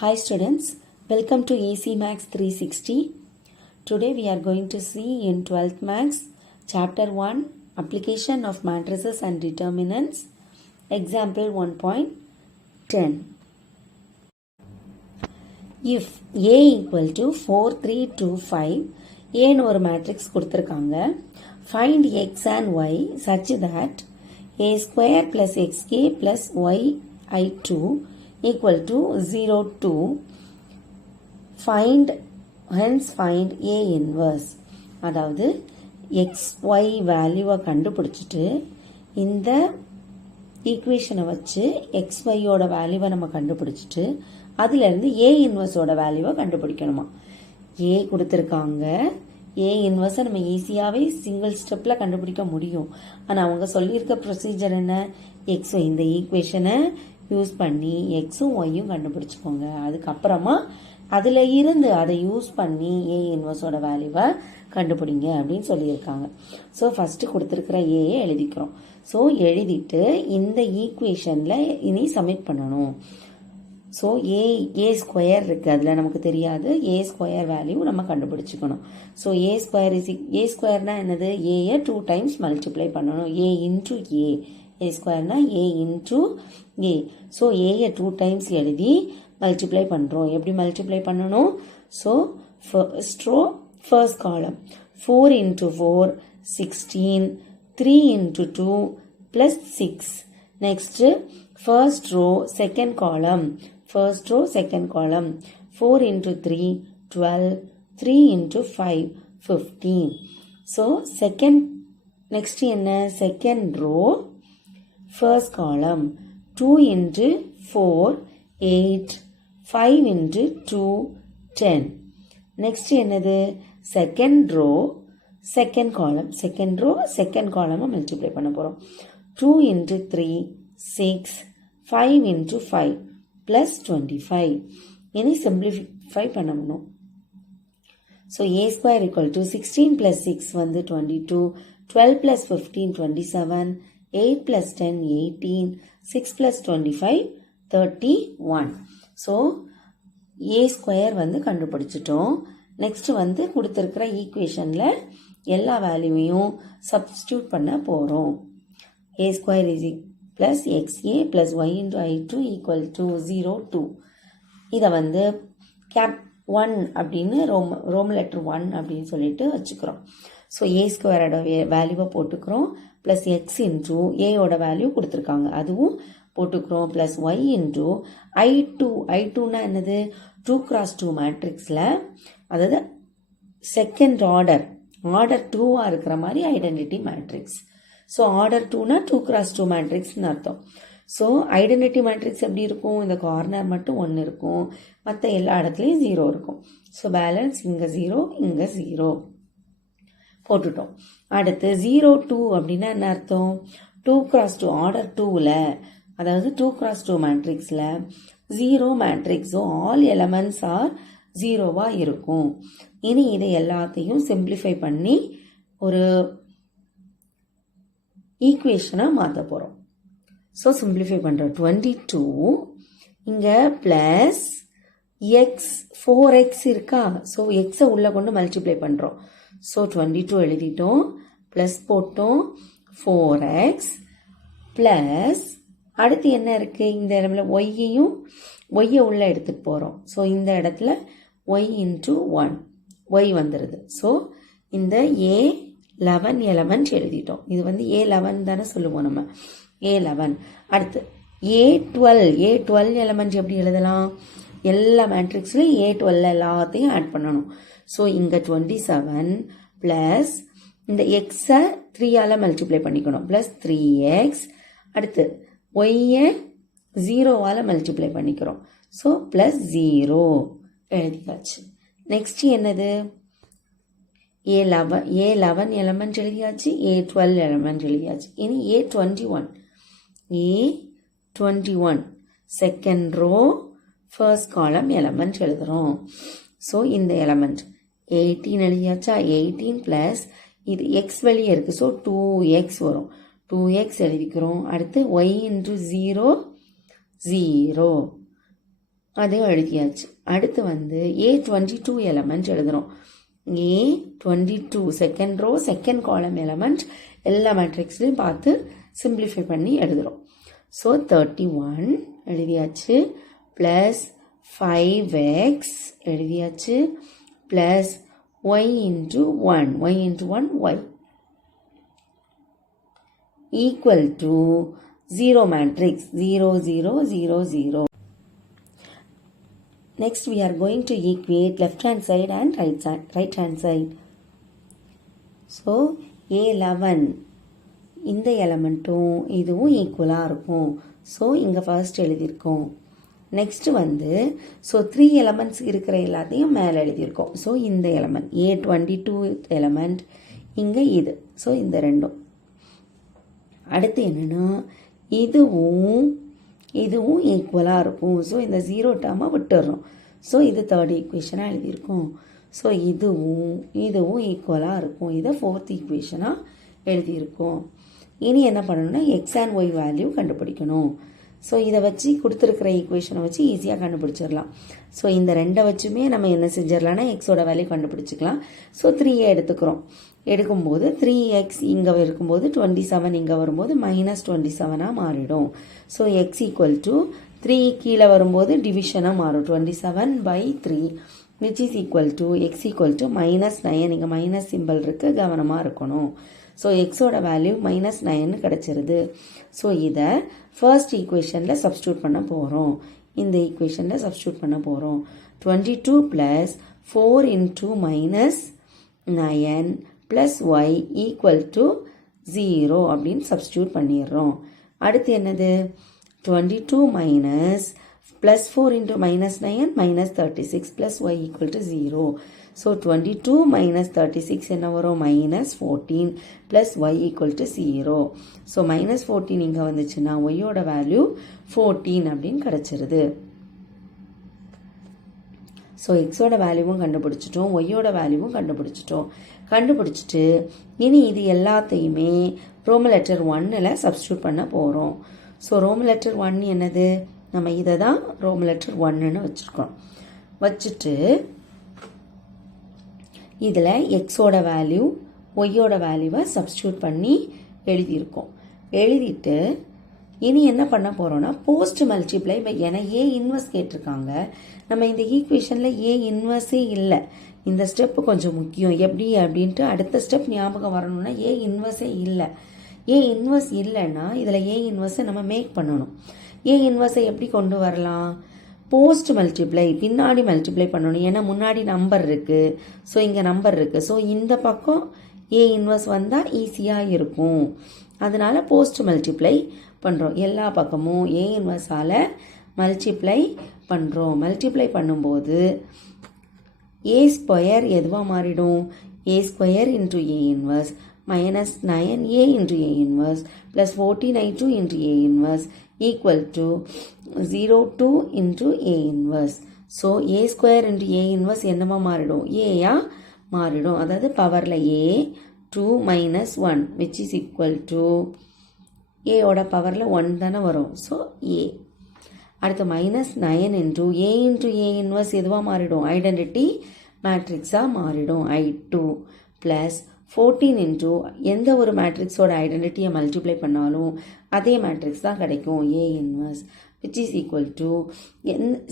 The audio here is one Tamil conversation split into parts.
Hi students, welcome to AC Max 360. Today we are going to see in 12th Max Chapter 1 Application of Matrices and Determinants, Example 1.10. If A equal to 4, 3, 2, 5, A னு ஒரு matrix கொடுத்திருக்காங்க. Find X and Y such that A square plus XK plus YI2 equal to 0 to find A inverse. அதாவது XY வேல்யூவை கண்டுபிடிச்சிட்டு இந்த ஈக்குவேஷனை வச்சு XY ஓட வேல்யூவை நம்ம கண்டுபிடிச்சிட்டு அதிலிருந்து A இன்வர்ஸோட வேல்யூவை கண்டுபிடிக்கணுமா. A கொடுத்துருக்காங்க. A இன்வர்ஸை நம்ம ஈஸியாகவே சிங்கிள் ஸ்டெப்பில் கண்டுபிடிக்க முடியும். ஆனால் அவங்க சொல்லியிருக்க ப்ரொசீஜர் என்ன, XY இந்த ஈக்குவேஷனை யூஸ் பண்ணி எக்ஸும் ஒய்யும் கண்டுபிடிச்சிக்கோங்க. அதுக்கப்புறமா அதில் இருந்து அதை யூஸ் பண்ணி ஏ இன்வர்ஸோட வேல்யூவை கண்டுபிடிங்க அப்படின்னு சொல்லியிருக்காங்க. ஸோ ஃபஸ்ட்டு கொடுத்துருக்கிற ஏயை எழுதிக்கிறோம். ஸோ எழுதிட்டு இந்த ஈக்குவேஷனில் இனி சப்மிட் பண்ணணும். ஸோ ஏ ஸ்கொயர் இருக்குது, அதில் நமக்கு தெரியாது. ஏ ஸ்கொயர் வேல்யூ நம்ம கண்டுபிடிச்சிக்கணும். ஸோ ஏ ஸ்கொயர்னா என்னது, ஏயை 2 டைம்ஸ் மல்டிப்ளை பண்ணணும். A into A ஸ்கொயர்னா A into A. So ஏயை 2 times எழுதி மல்டிப்ளை பண்ணுறோம். எப்படி மல்டிப்ளை பண்ணணும்? So first column 4 into 4 16, 3 into 2 plus 6. Next first row second column 4 into 3 12, 3 into 5 15. So next என்ன, second row first column 2 into 4 8, 5 into 2 10. next என்னது, second row second column multiply பண்ண போறோம். 2 into 3 6, 5 into 5 plus 25. இனி simplify பண்ணணும். so a square equal to 16 plus 6 வந்து 22, 12 plus 15 27, 8 plus 10 18, 6 plus 25 31. so a square வந்து கண்டுபிடிச்சிட்டோம். நெக்ஸ்ட் வந்து கொடுத்துருக்கிற ஈக்குவேஷனில் எல்லா வேல்யூவையும் சப்ஸ்டியூட் பண்ண போகிறோம். a square is plus xa plus y into i2 equal to 0 2. இதை வந்து கேப் 1 அப்படின்னு ரோம் லெட்டர் 1 அப்படின்னு சொல்லிட்டு வச்சுக்கிறோம். ஸோ ஏ ஸ்கொயரோட வேல்யூவை போட்டுக்கிறோம். ப்ளஸ் எக்ஸ் இன்டூ ஏயோட வேல்யூ கொடுத்துருக்காங்க, அதுவும் போட்டுக்கிறோம். ப்ளஸ் ஒய் இன்டூ ஐ2னா என்னது, 2x2 மேட்ரிக்ஸில், அதாவது செகண்ட் ஆர்டர் 2வாக இருக்கிற மாதிரி ஐடென்டிட்டி மேட்ரிக்ஸ். ஸோ ஆர்டர் 2னா 2x2 மேட்ரிக்ஸ்னு அர்த்தம். ஸோ ஐடென்டிட்டி மேட்ரிக்ஸ் எப்படி இருக்கும், இந்த கார்னர் மட்டும் 1 இருக்கும், மற்ற எல்லா இடத்துலையும் 0 இருக்கும். ஸோ பேலன்ஸ் இங்கே 0 இங்கே 0 போட்டுட்டோம். அடுத்து 0 2 அப்படின்னா என்ன அர்த்தம், 2x2 ஆர்டர் 2ல், அதாவது 2x2 மேட்ரிக்ஸில் 0 matrix. So all elements are 0வா இருக்கும். இனி இதை எல்லாத்தையும் சிம்பிளிஃபை பண்ணி ஒரு ஈக்குவேஷனை மாற்ற போகிறோம். ஸோ சிம்பிளிஃபை பண்ணுறோம். 22 இங்கே ப்ளஸ் எக்ஸ் 4x இருக்கா. ஸோ எக்ஸை உள்ளே கொண்டு மல்டிப்ளை பண்ணுறோம். ஸோ 22 எழுதிட்டோம், ப்ளஸ் போட்டோம் 4x ப்ளஸ் அடுத்து என்ன இருக்குது, இந்த இடத்துல ஒய்யை உள்ளே எடுத்துகிட்டு போகிறோம். ஸோ இந்த இடத்துல ஒய் இன்ட்டு 1 ஒய் வந்துடுது. ஸோ இந்த A11 எலமெண்ட் எழுதிட்டோம். இது வந்து A11 தானே சொல்லுவோம் நம்ம, A11. அடுத்து A12 எலமெண்ட் எப்படி எழுதலாம், எல்லா மேட்ரிக்ஸ்லையும் A12 எல்லாத்தையும் ஆட் பண்ணணும். ஸோ இங்கே 27 ப்ளஸ் இந்த எக்ஸை 3ஆல் மல்டிப்ளை பண்ணிக்கணும், ப்ளஸ் 3x. அடுத்து ஒய்யை 0வால் மல்டிப்ளை பண்ணிக்கிறோம். ஸோ ப்ளஸ் 0 எழுதியாச்சு. நெக்ஸ்ட் என்னது, A11 எலமெண்ட் எழுதியாச்சு, A12 எலமெண்ட் எழுதியாச்சு. இனி A21 second row first column element எழுதுகிறோம். ஸோ இந்த எலமெண்ட் 18 எழுதியாச்சா, 18 ப்ளஸ் இது எக்ஸ் வெளியே இருக்குது, ஸோ 2x வரும், 2x எழுதிக்கிறோம். அடுத்து y இன்ட்டு 0 0 அதையும் எழுதியாச்சு. அடுத்து வந்து A22 எலமெண்ட் எழுதுகிறோம். A22 second row second column element எல்லா மேட்ரிக்ஸ்லையும் பார்த்து சிம்பிளிஃபை பண்ணி எழுதுகிறோம். ஸோ 31 எழுதியாச்சு, ப்ளஸ் 5x எழுதியாச்சு, plus y into 1 y equal to 0 matrix 0 0 0 0. Next we are going to equate left hand side and right hand side. So A11 இந்த எலமெண்ட்டும் இதுவும் ஈக்குவலாக இருக்கும். ஸோ இங்கே ஃபர்ஸ்ட் எழுதியிருக்கோம். நெக்ஸ்ட் வந்து ஸோ 3 எலமெண்ட்ஸ் இருக்கிற எல்லாத்தையும் மேலே எழுதியிருக்கோம். ஸோ இந்த எலமெண்ட் A22 எலமெண்ட் இங்கே இது. ஸோ இந்த ரெண்டும். அடுத்து என்னென்னா இதுவும் ஈக்குவலாக இருக்கும். ஸோ இந்த 0 டேர்மை விட்டுடுறோம். ஸோ இது தேர்ட் ஈக்குவேஷனாக எழுதியிருக்கோம். ஸோ இதுவும் ஈக்குவலாக இருக்கும். இதை ஃபோர்த் ஈக்குவேஷனாக எழுதியிருக்கோம். இனி என்ன பண்ணணும்னா எக்ஸ் அண்ட் ஒய் வேல்யூ கண்டுபிடிக்கணும். ஸோ இதை வச்சு கொடுத்துருக்கிற ஈக்குவேஷனை வச்சு ஈஸியாக கண்டுபிடிச்சிடலாம். ஸோ இந்த ரெண்டை வச்சுமே நம்ம என்ன செஞ்சிடலாம்னா எக்ஸோட வேல்யூ கண்டுபிடிச்சிக்கலாம். ஸோ 3 எடுத்துக்கிறோம். எடுக்கும்போது 3x இங்கே இருக்கும்போது 27 இங்கே வரும்போது -27 மாறிடும். ஸோ எக்ஸ் ஈக்குவல் டு 3 கீழே வரும்போது டிவிஷனாக மாறும். 27/3 which is equal to x equal to -9. இங்கே மைனஸ் சிம்பிள் இருக்குது, கவனமாக இருக்கணும். ஸோ எக்ஸோட வேல்யூ -9 கிடச்சிருது. ஸோ இதை ஃபர்ஸ்ட் ஈக்குவேஷனில் சப்ஸ்டியூட் பண்ண போகிறோம். இந்த ஈக்குவேஷனில் சப்ஸ்டியூட் பண்ண போகிறோம். 22 + 4 × -9 + y ஈக்குவல் டு 0 அப்படின்னு சப்ஸ்டியூட் பண்ணிடுறோம். அடுத்து என்னது 22 + 4 × -9 -36 + y ஈக்குவல் டு 0. ஸோ 22 - 36 என்ன வரும் -14 + y ஈக்குவல் டு 0. ஸோ -14 இங்கே வந்துச்சுன்னா ஒய்யோட வேல்யூ 14 அப்படின்னு கிடச்சிருது. ஸோ எக்ஸோட வேல்யூவும் கண்டுபிடிச்சிட்டோம், ஒய்யோட வேல்யூவும் கண்டுபிடிச்சிட்டு இனி இது எல்லாத்தையுமே ரோமன் லெட்டர் 1ல் சப்ஸ்டியூட் பண்ண போகிறோம். ஸோ ரோமன் லெட்டர் 1 என்னது, நம்ம இதை தான் ரோமன் லெட்டர் 1ன்னு வச்சுருக்கோம். வச்சுட்டு இதில் எக்ஸோட வேல்யூ ஒய்யோட வேல்யூவை சப்ஸ்டியூட் பண்ணி எழுதியிருக்கோம். எழுதிட்டு இனி என்ன பண்ண போகிறோன்னா போஸ்ட் மல்டிப்ளை பை ஏன்னா ஏ இன்வர்ஸ் கேட்டிருக்காங்க. நம்ம இந்த ஈக்குவேஷனில் ஏ இன்வர்ஸே இல்லை. இந்த ஸ்டெப்பு கொஞ்சம் முக்கியம். எப்படி அப்படின்ட்டு அடுத்த ஸ்டெப் ஞாபகம் வரணும்னா ஏ இன்வர்ஸே இல்லை. ஏ இன்வர்ஸ் இல்லைன்னா இதில் ஏ இன்வர்ஸை நம்ம மேக் பண்ணணும். ஏ இன்வர்ஸை எப்படி கொண்டு வரலாம், போஸ்ட் மல்டிப்ளை பின்னாடி மல்டிப்ளை பண்ணணும். ஏன்னா முன்னாடி நம்பர் இருக்குது, ஸோ இங்கே நம்பர் இருக்குது. ஸோ இந்த பக்கம் ஏ இன்வர்ஸ் வந்தால் ஈஸியாக இருக்கும். அதனால போஸ்ட் மல்டிப்ளை பண்ணுறோம். எல்லா பக்கமும் ஏ இன்வர்ஸால் மல்டிப்ளை பண்ணுறோம். மல்டிப்ளை பண்ணும்போது ஏ ஸ்கொயர் எதுவாக மாறிடும், A square × A inverse -9a × a inverse plus 14i2 × a inverse equal to 02 × a inverse. So a square × a inverse என்னமா மாறிடும், a மாறிடும். அதாவது பவரில் a 2 - 1 which is equal to a ஓட பவரில் 1 தானே வரும். So a. அடுத்து -9 × a inverse எதுவாக மாறிடும், ஐடென்டிட்டி மேட்ரிக்ஸாக மாறிடும். I2 ப்ளஸ் 14 எந்த ஒரு மேட்ரிக்ஸோட ஐடென்டிட்டியை மல்டிப்ளை பண்ணாலும் அதே மேட்ரிக்ஸ் தான் கிடைக்கும், A inverse which is equal to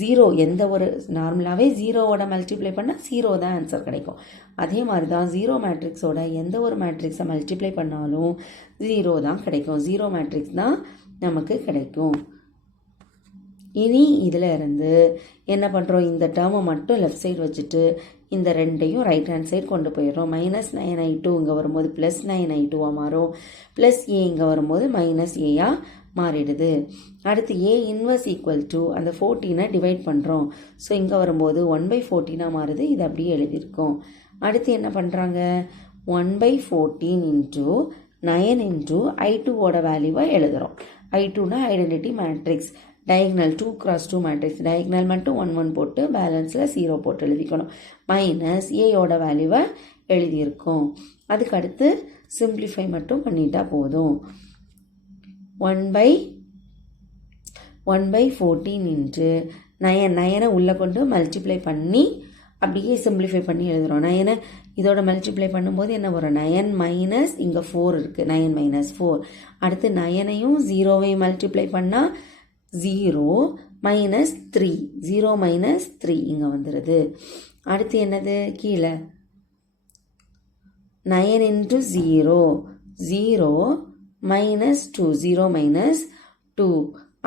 0. எந்த ஒரு நார்மலாகவே 0வோட மல்டிப்ளை பண்ணால் 0 தான் ஆன்சர் கிடைக்கும். அதே மாதிரி தான் 0 மேட்ரிக்ஸோட எந்த ஒரு மேட்ரிக்ஸை மல்டிப்ளை பண்ணாலும் 0 தான் கிடைக்கும். 0 மேட்ரிக்ஸ் தான் நமக்கு கிடைக்கும். இனி இதில் இருந்து என்ன பண்ணுறோம், இந்த டேர்மை மட்டும் லெஃப்ட் சைடு வச்சுட்டு இந்த ரெண்டையும் ரைட் ஹேண்ட் சைடு கொண்டு போயிடுறோம். -9i2 இங்கே வரும்போது +9i2 மாறும், ப்ளஸ் ஏ இங்கே வரும்போது -a மாறிடுது. அடுத்து ஏ இன்வர்ஸ் ஈக்குவல் டு அந்த 14 டிவைட் பண்ணுறோம். ஸோ இங்கே வரும்போது 1/14 மாறுது. இது அப்படியே எழுதியிருக்கோம். அடுத்து என்ன பண்ணுறாங்க, 1/14 × 9 × I2வோட வேல்யூவை எழுதுகிறோம். I2னா identity matrix, diagonal 2 × 2 matrix. Diagonal மட்டும் 1 1 போட்டு பேலன்ஸில் 0 போட்டு எழுதிக்கணும். மைனஸ் ஏயோட வேல்யூவை எழுதியிருக்கோம். அதுக்கு அடுத்து சிம்பிளிஃபை மட்டும் பண்ணிட்டா போதும். 1/14 × நயனை உள்ளே கொண்டு மல்டிப்ளை பண்ணி அப்படியே சிம்பிளிஃபை பண்ணி எழுதுகிறோம். நயனை இதோட மல்டிப்ளை பண்ணும்போது என்ன வரும், 9 மைனஸ் இங்கே 4 இருக்குது, 9 மைனஸ் 4. அடுத்து 9ஐயும் 0வையும் மல்டிப்ளை பண்ணால் 0 மைனஸ் 3, 0 மைனஸ் 3 இங்கே வந்துடுது. அடுத்து என்னது கீழே 9 இன்ட்டு 0, 0 மைனஸ் 2, 0 மைனஸ் 2.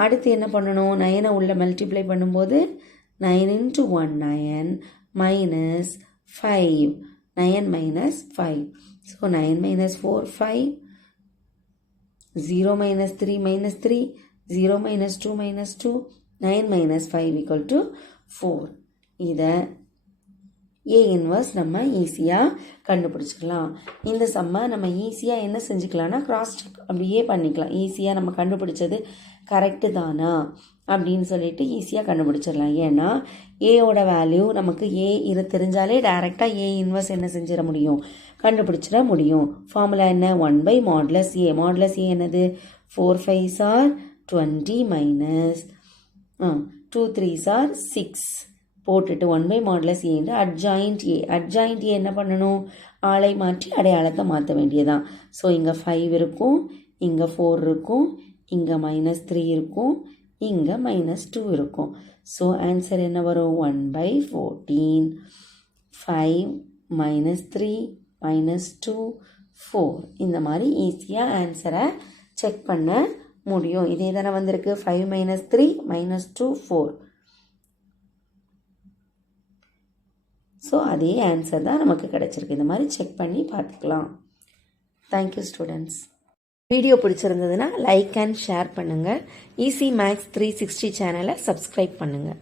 அடுத்து என்ன பண்ணணும், 9ஐ உள்ள மல்டிப்ளை பண்ணும்போது 9 into 1 9 minus 5, 9 minus 5. So 9 minus 4, 5, 0 minus 3 minus 3, 0 minus 2 minus 2, 9 minus 5 equal to 4. இதை A இன்வர்ஸ் நம்ம ஈஸியாக கண்டுபிடிச்சிக்கலாம். இந்த சம்மை நம்ம ஈஸியாக என்ன செஞ்சுக்கலாம்னா கிராஸ் செக் அப்படியே பண்ணிக்கலாம். ஈஸியாக நம்ம கண்டுபிடிச்சது கரெக்டு தானா அப்படின்னு சொல்லிட்டு ஈஸியாக கண்டுபிடிச்சிடலாம். ஏன்னா ஏயோட வேல்யூ நமக்கு இது தெரிஞ்சாலே டைரெக்டாக ஏ இன்வர்ஸ் என்ன செஞ்சிட முடியும், கண்டுபிடிச்சிட முடியும். ஃபார்முலா என்ன, 1/mod A. mod A என்னது, 4 5s are 20 minus 2 3s are 6 போட்டுட்டு 1/mod A என்று அட்ஜாயிண்ட் ஏ. அட்ஜாயிண்ட் ஏ என்ன பண்ணணும், ஆளை மாற்றி அடையாளத்தை மாற்ற வேண்டியதான். ஸோ இங்கே 5 இருக்கும், இங்கே 4 இருக்கும், இங்கே -3 இருக்கும், இங்கே -2 இருக்கும். ஸோ ஆன்சர் என்ன வரும், 1/14, 5 -3 -2 4. இந்த மாதிரி ஈஸியாக ஆன்சரை செக் பண்ண முடியும். இதே தானே வந்திருக்கு, 5 -3 -2 4. ஸோ அதே ஆன்சர் தான் நமக்கு கிடச்சிருக்கு. இந்த மாதிரி செக் பண்ணி பார்த்துக்கலாம். Thank you students. வீடியோ பிடிச்சிருந்ததுன்னா லைக் அண்ட் ஷேர் பண்ணுங்கள். ஈஸி மேக்ஸ் 360 சேனலை சப்ஸ்கிரைப் பண்ணுங்கள்.